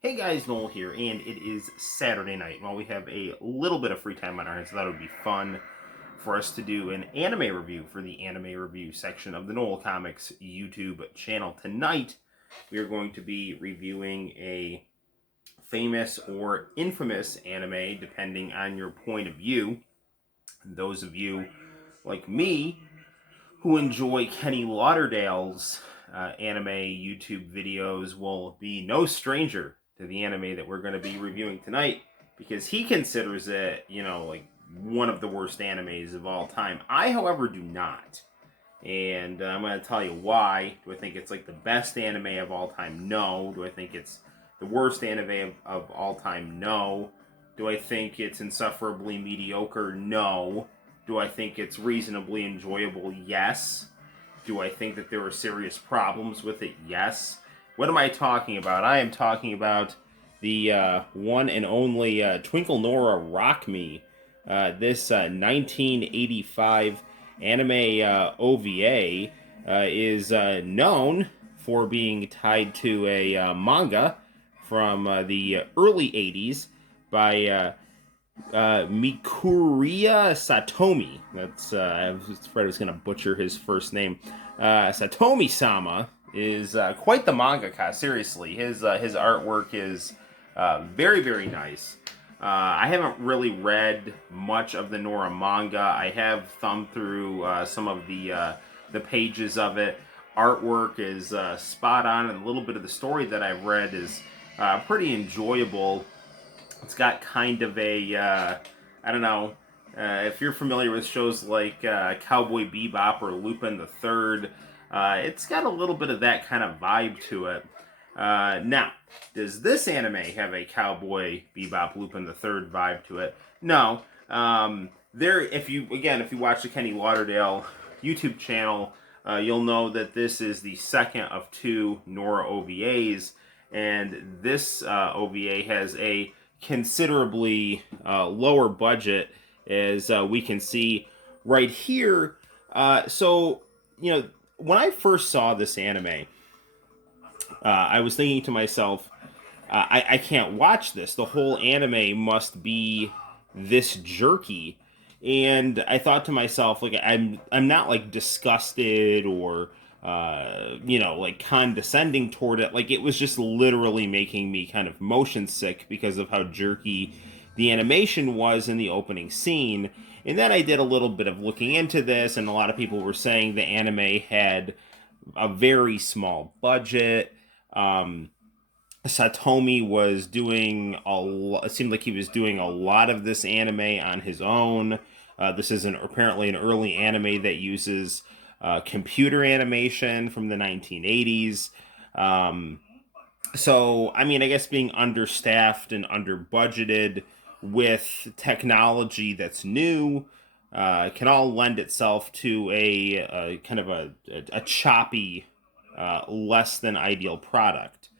Hey guys, Noel here, and it is Saturday night. While we have a little bit of free time on our hands, so that would be fun for us to do an anime review for the anime review section of the Noel Comics YouTube channel. Tonight, we are going to be reviewing a famous or infamous anime, depending on your point of view. Those of you like me who enjoy Kenny Lauderdale's anime YouTube videos will be no stranger to the anime that we're going to be reviewing tonight because he considers it, like one of the worst animes of all time. I, however, do not. And I'm going to tell you why. Do I think it's like the best anime of all time? No. Do I think it's the worst anime of all time? No. Do I think it's insufferably mediocre? No. Do I think it's reasonably enjoyable? Yes. Do I think that there are serious problems with it? Yes. What am I talking about? I am talking about the one and only Twinkle Nora Rock Me. This 1985 anime OVA is known for being tied to a manga from the early 80s by Mikuriya Satomi. That's I was afraid I was going to butcher his first name. Satomi Sama is quite the mangaka. Seriously, his artwork is very very nice. I haven't really read much of the Nora manga. I have thumbed through some of the pages of it. Artwork is spot on, and a little bit of the story that I've read is pretty enjoyable. It's got kind of a, I don't know, if you're familiar with shows like Cowboy Bebop or Lupin the Third, it's got a little bit of that kind of vibe to it. Now, does this anime have a Cowboy Bebop Lupin the Third vibe to it? No. If you watch the Kenny Lauderdale YouTube channel, you'll know that this is the second of two Nora OVAs, and this OVA has a considerably lower budget, as we can see right here. When I first saw this anime, I was thinking to myself, I can't watch this. The whole anime must be this jerky. And I thought to myself, like, I'm not like disgusted or like condescending toward it. Like, it was just literally making me kind of motion sick because of how jerky the animation was in the opening scene. And then I did a little bit of looking into this, and a lot of people were saying the anime had a very small budget. Satomi was doing it seemed like he was doing a lot of this anime on his own. This is apparently an early anime that uses computer animation from the 1980s. I mean, I guess being understaffed and under budgeted with technology that's new can all lend itself to a kind of a choppy, less than ideal product.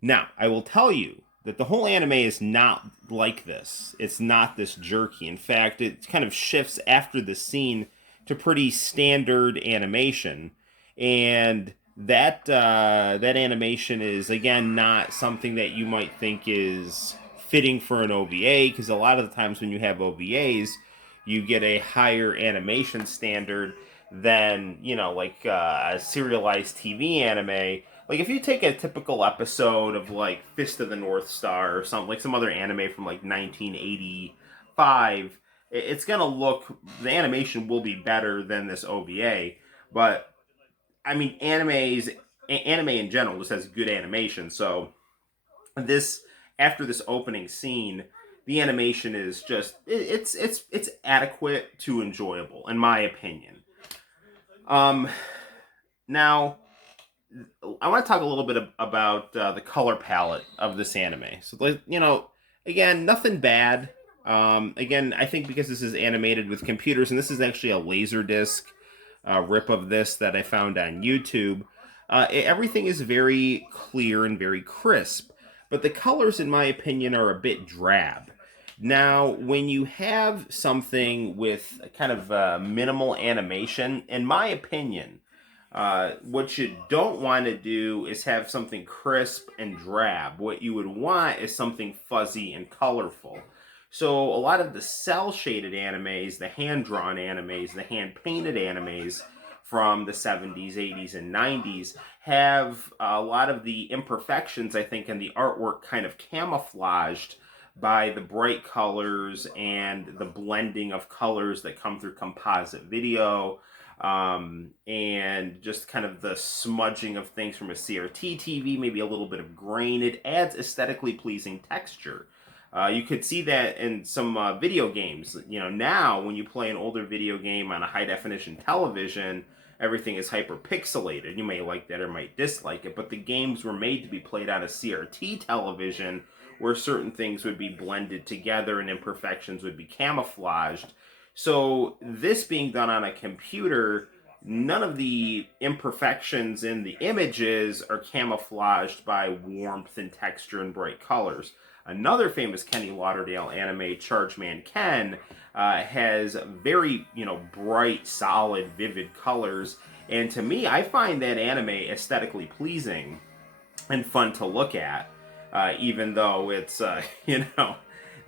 Now, I will tell you that the whole anime is not like this. It's not this jerky. In fact, it kind of shifts after the scene to pretty standard animation, and that animation is again not something that you might think is fitting for an OVA, because a lot of the times when you have OVAs, you get a higher animation standard than a serialized TV anime. Like, if you take a typical episode of like Fist of the North Star or something, like some other anime from like 1985, it's gonna look, the animation will be better than this OVA. But I mean, anime in general just has good animation. So this, after this opening scene, the animation is just it's adequate to enjoyable in my opinion. Um, Now I want to talk a little bit about the color palette of this anime. So, again, nothing bad. Again, I think because this is animated with computers, and this is actually a Laserdisc rip of this that I found on YouTube, everything is very clear and very crisp. But the colors, in my opinion, are a bit drab. Now, when you have something with kind of minimal animation, in my opinion, What you don't want to do is have something crisp and drab. What you would want is something fuzzy and colorful. So a lot of the cel-shaded animes, the hand-drawn animes, the hand-painted animes from the 70s, 80s, and 90s have a lot of the imperfections, I think, in the artwork kind of camouflaged by the bright colors and the blending of colors that come through composite video, and just kind of the smudging of things from a CRT TV, maybe a little bit of grain. It adds aesthetically pleasing texture. You could see that in some video games. You know, now when you play an older video game on a high definition television, everything is hyper pixelated. You may like that or might dislike it, but the games were made to be played on a CRT television where certain things would be blended together and imperfections would be camouflaged. So this being done on a computer, none of the imperfections in the images are camouflaged by warmth and texture and bright colors. Another famous Kenny Lauderdale anime, Chargeman Ken, has very, bright, solid, vivid colors. And to me, I find that anime aesthetically pleasing and fun to look at, even though it's, So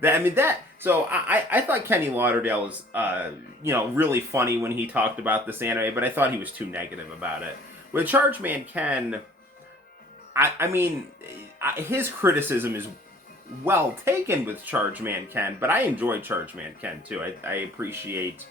I thought Kenny Lauderdale was, really funny when he talked about this anime, but I thought he was too negative about it. With Chargeman Ken, his criticism is well taken with Chargeman Ken, but I enjoyed Chargeman Ken too. I appreciate.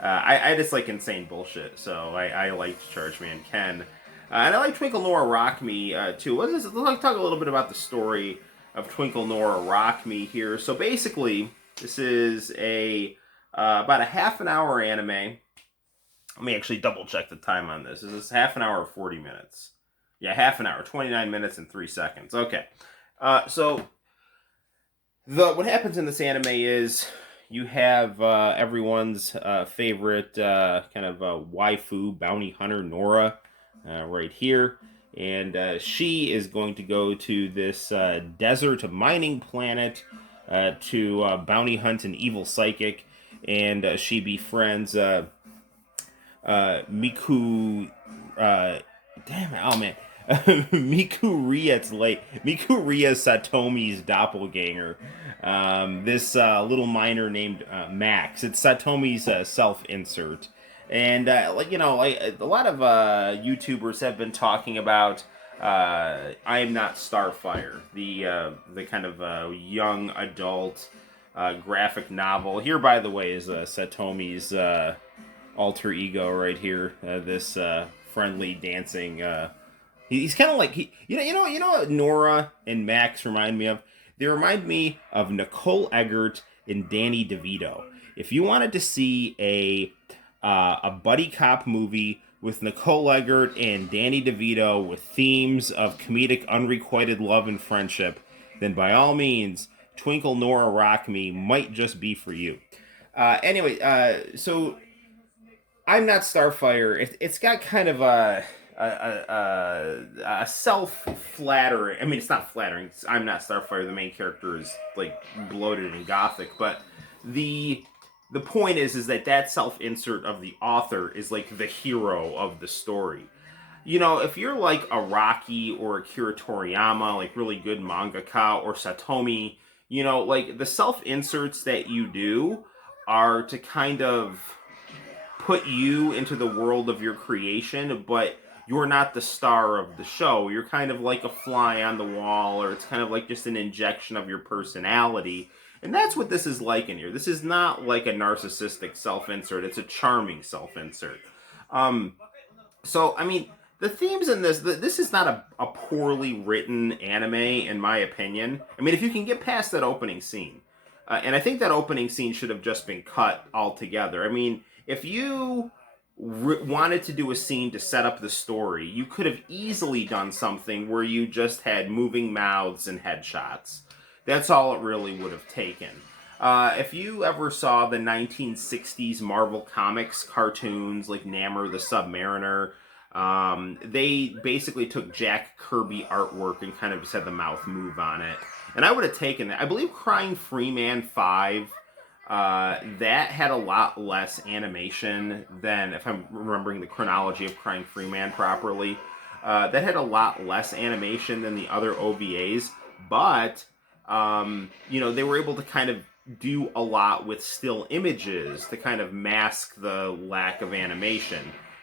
I just like insane bullshit, so I liked Chargeman Ken, and I like Twinkle Nora Rock Me too. Let's talk a little bit about the story of Twinkle Nora Rock Me here. So basically, this is about a half an hour anime. Let me actually double check the time on this. Is this half an hour or 40 minutes? Yeah, half an hour, 29 minutes and 3 seconds. Okay, so. What happens in this anime is you have everyone's favorite kind of waifu bounty hunter, Nora, right here. And she is going to go to this desert mining planet to bounty hunt an evil psychic. And she befriends Miku... Miku Ria Satomi's doppelganger. This little miner named Max. It's Satomi's self-insert. And, a lot of YouTubers have been talking about I Am Not Starfire, the kind of young adult graphic novel. Here, by the way, is Satomi's alter ego right here. This friendly dancing. He's kind of like you know what Nora and Max remind me of. They remind me of Nicole Eggert and Danny DeVito. If you wanted to see a buddy cop movie with Nicole Eggert and Danny DeVito with themes of comedic unrequited love and friendship, then by all means, Twinkle Nora Rock Me might just be for you. So I'm Not Starfire. It's got kind of a self-flattering. I mean, it's not flattering. I'm Not Starfire. The main character is like bloated and gothic, but the point is that self-insert of the author is like the hero of the story. If you're like a Rocky or a Akira Toriyama, like really good mangaka, or Satomi, like the self-inserts that you do are to kind of put you into the world of your creation, but you're not the star of the show. You're kind of like a fly on the wall, or it's kind of like just an injection of your personality. And that's what this is like in here. This is not like a narcissistic self-insert. It's a charming self-insert. The themes in this is not a poorly written anime, in my opinion. I mean, if you can get past that opening scene, and I think that opening scene should have just been cut altogether. I mean, if you wanted to do a scene to set up the story, you could have easily done something where you just had moving mouths and headshots. That's all it really would have taken. If you ever saw the 1960s Marvel Comics cartoons like Namor the Submariner, they basically took Jack Kirby artwork and kind of just had the mouth move on it. And I would have taken that. I believe Crying Freeman 5 That had a lot less animation than, if I'm remembering the chronology of Crying Freeman properly, that had a lot less animation than the other OVAs, but they were able to kind of do a lot with still images to kind of mask the lack of animation.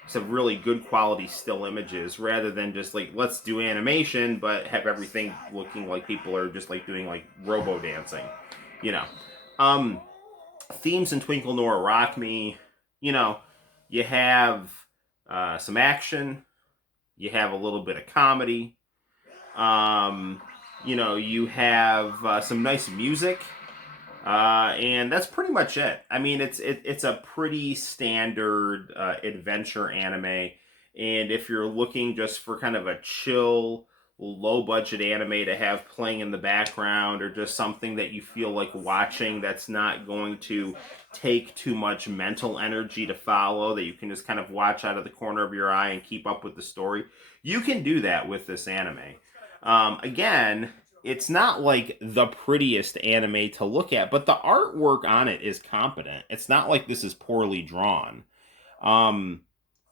Some really good quality still images rather than just like, let's do animation but have everything looking like people are just like doing like robo dancing, you know. Um, Themes in Twinkle Nora Rock Me, you know, you have some action, you have a little bit of comedy, um, you have some nice music, and that's pretty much it. I mean, it's a pretty standard adventure anime, and if you're looking just for kind of a chill, low budget anime to have playing in the background, or just something that you feel like watching that's not going to take too much mental energy to follow, that you can just kind of watch out of the corner of your eye and keep up with the story, you can do that with this anime. Again, it's not like the prettiest anime to look at, but the artwork on it is competent. It's not like this is poorly drawn. Um,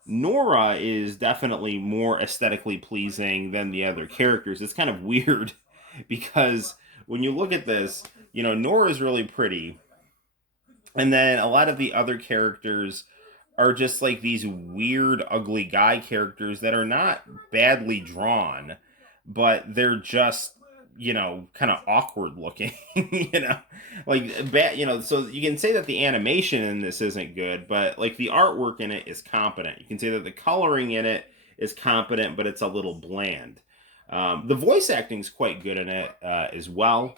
Nora is definitely more aesthetically pleasing than the other characters. It's kind of weird because when you look at this, Nora is really pretty, and then a lot of the other characters are just like these weird, ugly guy characters that are not badly drawn, but they're just, kind of awkward looking, like bad, so you can say that the animation in this isn't good, but like the artwork in it is competent. You can say that the coloring in it is competent, but it's a little bland. The voice acting is quite good in it as well.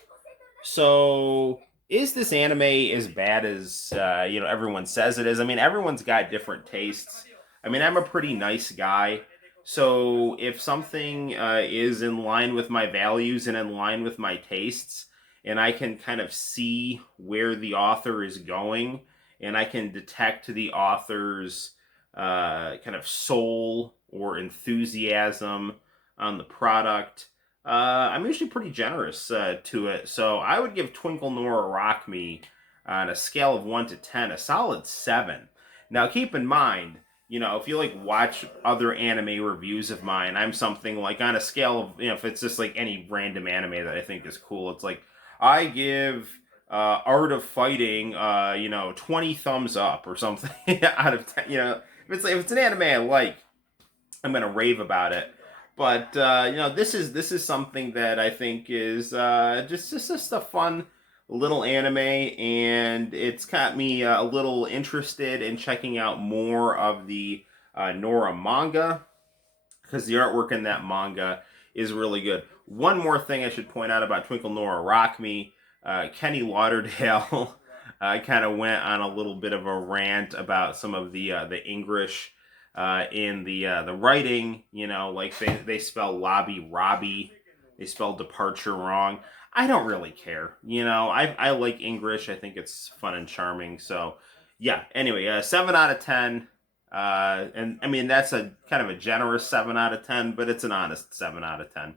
So, is this anime as bad as everyone says it is? I mean, everyone's got different tastes. I mean, I'm a pretty nice guy, so if something is in line with my values and in line with my tastes, and I can kind of see where the author is going, and I can detect the author's kind of soul or enthusiasm on the product, I'm usually pretty generous to it. So I would give Twinkle Nora Rock Me on a scale of 1 to 10 a solid 7. Now keep in mind, if you like watch other anime reviews of mine, I'm something like on a scale of, if it's just like any random anime that I think is cool, it's like I give Art of Fighting 20 thumbs up or something out of 10. If it's an anime I like, I'm gonna rave about it. But this is something that I think is just a fun little anime, and it's got me a little interested in checking out more of the Nora manga, because the artwork in that manga is really good. One more thing I should point out about Twinkle Nora Rock Me, Kenny Lauderdale kind of went on a little bit of a rant about some of the English in the writing. Like they spell lobby Robbie, they spell departure wrong. I don't really care. I like English. I think it's fun and charming. So yeah. Anyway, 7 out of 10. And I mean, that's a kind of a generous 7 out of 10, but it's an honest 7 out of 10.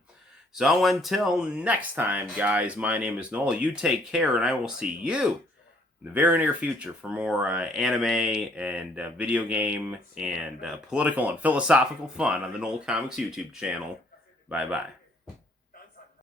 So until next time, guys, my name is Noel. You take care, and I will see you in the very near future for more anime and video game and political and philosophical fun on the Noel Comics YouTube channel. Bye bye.